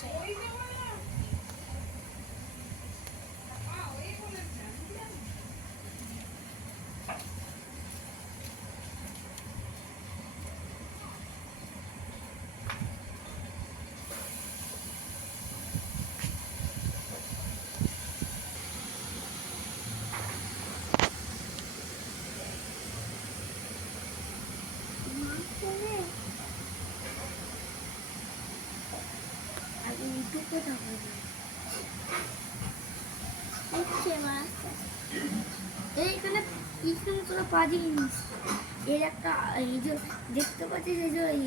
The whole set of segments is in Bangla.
হচ্ছে। এইখানে তোরা পা দিইনিস। এর একটা এই যে দেখতে পাচ্ছিস, এই যে এই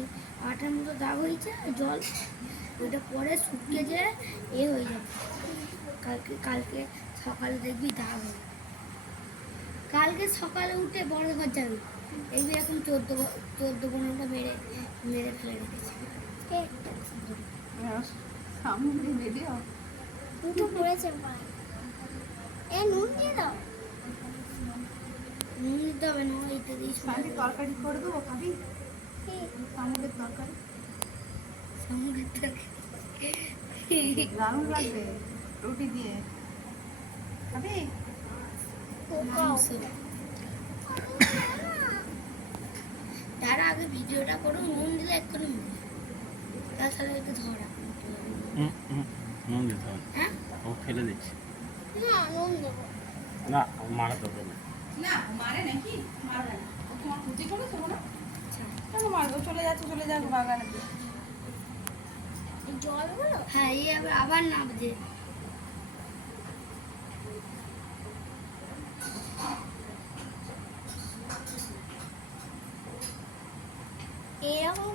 আটার মতো দাগ হয়েছে জল, ওইটা পরে শুকিয়ে যে হয়ে যাবে। কালকে সকালে দেখবি দাগ হবে। কালকে সকালে উঠে বড় ঘর যাবে, দেখবি এখন 14-15টা মেরে ফেলে রেখেছে। সামনে ভিডিও দুটো পড়েছে ভাই। নুন দিয়ে দাও। নুন দিতে হবে না, এইটা দিয়ে তরকারি করে দেবো, খাবি? শামুকের তরকারি দারুণ লাগবে রুটি দিয়ে, খাবি? তারা আগে ভিডিওটা করো, নুন দিলে এক্ষুনি তাছাড়া একটু ধরা নুন দিতে হবে। হ্যাঁ, ও ফেলে দিচ্ছি। না নুন দেবো না মারা তো হবে না, মারে নাকি? মারবে না। ও তোমার ক্ষতি করেছে না? কেন মারবে? চলে যাক বাগানে দিয়ে। জলগুলো হ্যাঁ, এই আবার নামছে। এরকম